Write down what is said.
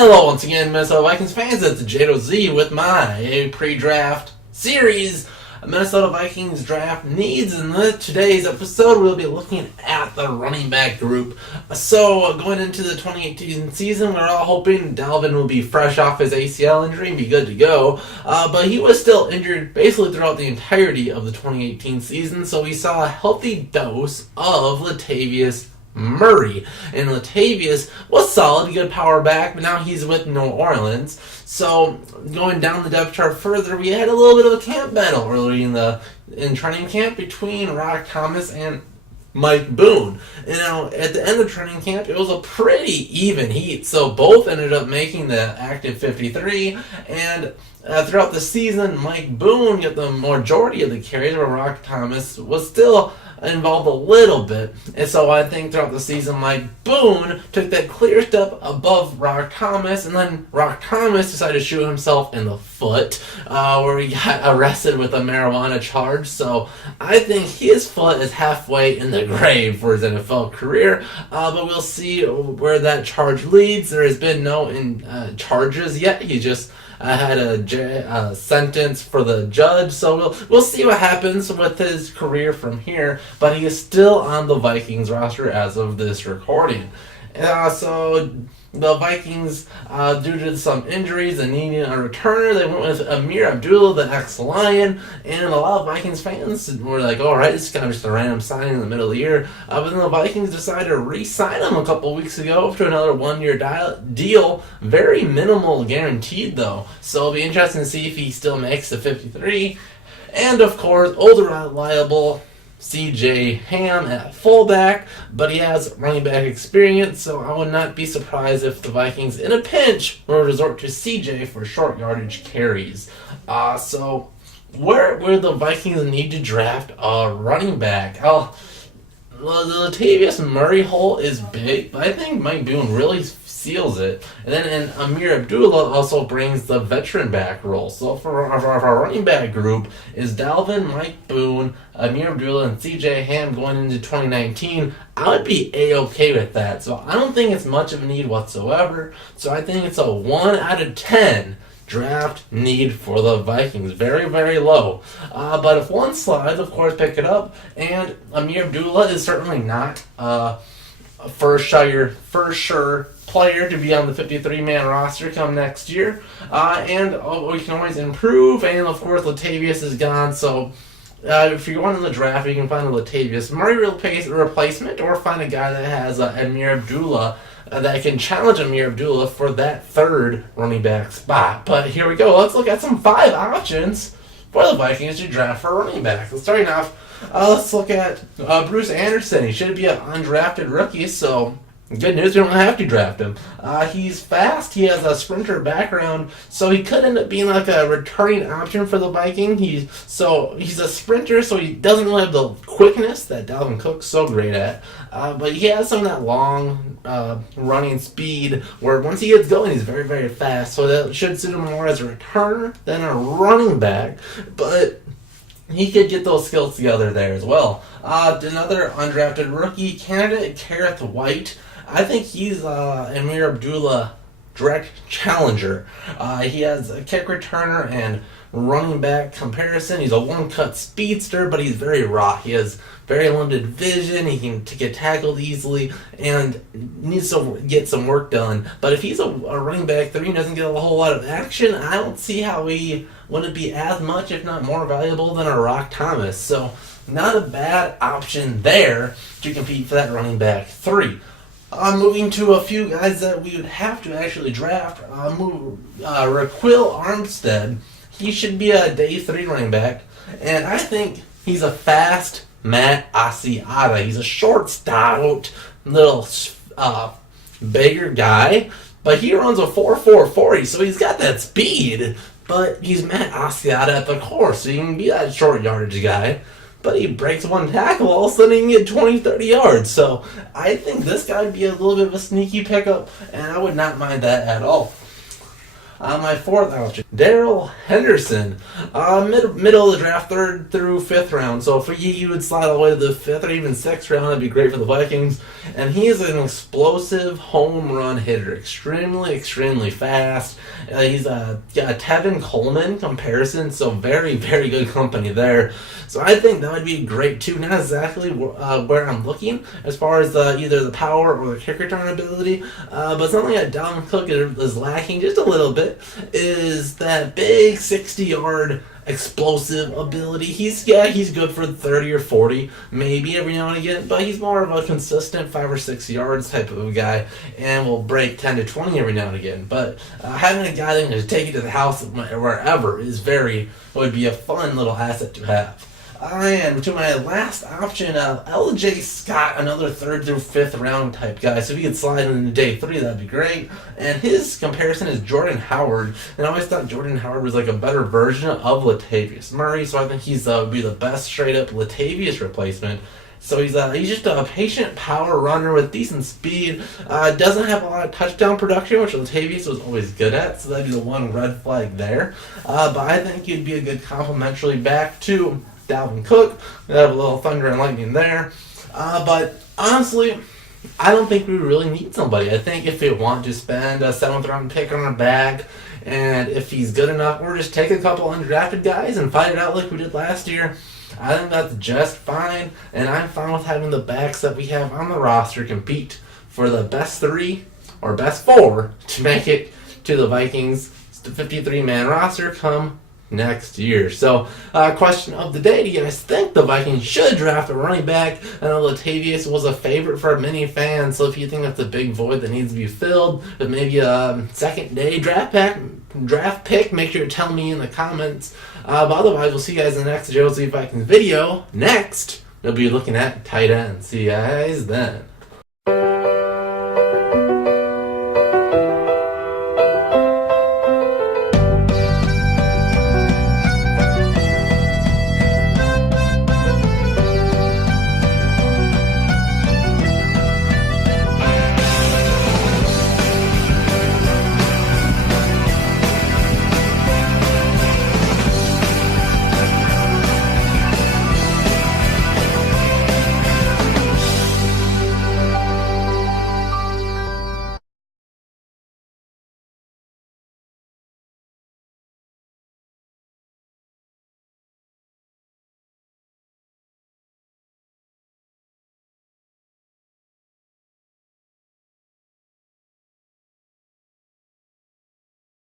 Hello once again, Minnesota Vikings fans. It's Jado Z with my pre-draft series, Minnesota Vikings draft needs. In today's episode, we'll be looking at the running back group. So, going into the 2018 season, we're all hoping Dalvin will be fresh off his ACL injury and be good to go. But he was still injured basically throughout the entirety of the 2018 season, so we saw a healthy dose of Latavius Murray. And Latavius was solid, good power back, but now he's with New Orleans. So going down the depth chart further, we had a little bit of a camp battle early in training camp between Rock Thomas and Mike Boone. At the end of training camp, it was a pretty even heat. So both ended up making the active 53, and throughout the season, Mike Boone got the majority of the carries, where Rock Thomas was still involved a little bit. And so I think throughout the season, Mike Boone took that clear step above Rock Thomas, and then Rock Thomas decided to shoot himself in the foot, where he got arrested with a marijuana charge. So I think his foot is halfway in the grave for his NFL career, but we'll see where that charge leads. There has been no charges yet. He just had a sentence for the judge, so we'll see what happens with his career from here. But he is still on the Vikings roster as of this recording. So the Vikings, due to some injuries and needing a returner, they went with Amir Abdullah, the ex-Lion, and a lot of Vikings fans were like, alright, this is kind of just a random signing in the middle of the year. But then the Vikings decided to re-sign him a couple weeks ago to another one-year deal. Very minimal guaranteed, though. So it'll be interesting to see if he still makes the 53. And, of course, older, reliable C.J. Ham at fullback, but he has running back experience, so I would not be surprised if the Vikings, in a pinch, will resort to C.J. for short yardage carries. So where the Vikings need to draft a running back? The Latavius Murray hole is big, but I think Mike Boone really seals it. And then Amir Abdullah also brings the veteran back role. So for our running back group is Dalvin, Mike Boone, Amir Abdullah, and C.J. Ham going into 2019. I would be A-okay with that. So I don't think it's much of a need whatsoever. So I think it's a 1 out of 10 draft need for the Vikings. Very, very low. But if one slides, of course, pick it up. And Amir Abdullah is certainly not a first sure player to be on the 53-man roster come next year. And we can always improve. And, of course, Latavius is gone. So if you're going in the draft, you can find a Latavius Murray replacement, or find a guy that has Amir Abdullah that can challenge Amir Abdullah for that third running back spot. But here we go. Let's look at some 5 options for the Vikings to draft for running back. So starting off, let's look at Bruce Anderson. He should be an undrafted rookie, so good news, we don't have to draft him. He's fast. He has a sprinter background, so he could end up being like a returning option for the Viking. He's a sprinter, so he doesn't really have the quickness that Dalvin Cook's so great at. But he has some of that long running speed, where once he gets going, he's very, very fast. So that should suit him more as a returner than a running back. But he could get those skills together there as well. Another undrafted rookie candidate, Kareth White. I think he's Amir Abdullah direct challenger. He has a kick returner and running back comparison. He's a one-cut speedster, but he's very raw. He has very limited vision. He can get tackled easily and needs to get some work done. But if he's a running back 3 and doesn't get a whole lot of action, I don't see how he wouldn't be as much, if not more valuable than a Rock Thomas. So not a bad option there to compete for that running back 3. Moving to a few guys that we would have to actually draft. Raquel Armstead. He should be a day 3 running back. And I think he's a fast Matt Asiata. He's a short, stout, little bigger guy. But he runs a 4.4 40, so he's got that speed. But he's Matt Asiata at the core, so he can be that short yardage guy. But he breaks one tackle, all of a sudden he can get 20, 30 yards. So I think this guy would be a little bit of a sneaky pickup, and I would not mind that at all. My fourth option, Darrell Henderson. Middle of the draft, 3rd through 5th round. So if he would slide all the way to the 5th or even 6th round, that'd be great for the Vikings. And he is an explosive home run hitter. Extremely fast. He's got a Tevin Coleman comparison, so very, very good company there. So I think that would be great too. Not exactly where I'm looking as far as either the power or the kick return ability, but something that Dalvin Cook is lacking just a little bit is that big 60-yard explosive ability. He's good for 30 or 40 maybe every now and again, but he's more of a consistent 5 or 6 yards type of a guy and will break 10 to 20 every now and again. But having a guy that can just take it to the house wherever would be a fun little asset to have. And to my last option, L.J. Scott, another 3rd through 5th round type guy. So if he could slide into day 3, that'd be great. And his comparison is Jordan Howard. And I always thought Jordan Howard was like a better version of Latavius Murray. So I think he's would be the best straight up Latavius replacement. So he's just a patient power runner with decent speed. Doesn't have a lot of touchdown production, which Latavius was always good at. So that'd be the one red flag there. But I think he'd be a good complementary back to Dalvin Cook. We have a little thunder and lightning there. But honestly, I don't think we really need somebody. I think if we want to spend a 7th round pick on our back, and if he's good enough, or just take a couple undrafted guys and fight it out like we did last year, I think that's just fine. And I'm fine with having the backs that we have on the roster compete for the best 3 or best 4 to make it to the Vikings 53-man roster come next year. So, question of the day: do you guys think the Vikings should draft a running back? I know Latavius was a favorite for many fans, so if you think that's a big void that needs to be filled with maybe a second-day draft pick, make sure to tell me in the comments. But otherwise, we'll see you guys in the next JLZ Vikings video. Next, we'll be looking at tight ends. See you guys then.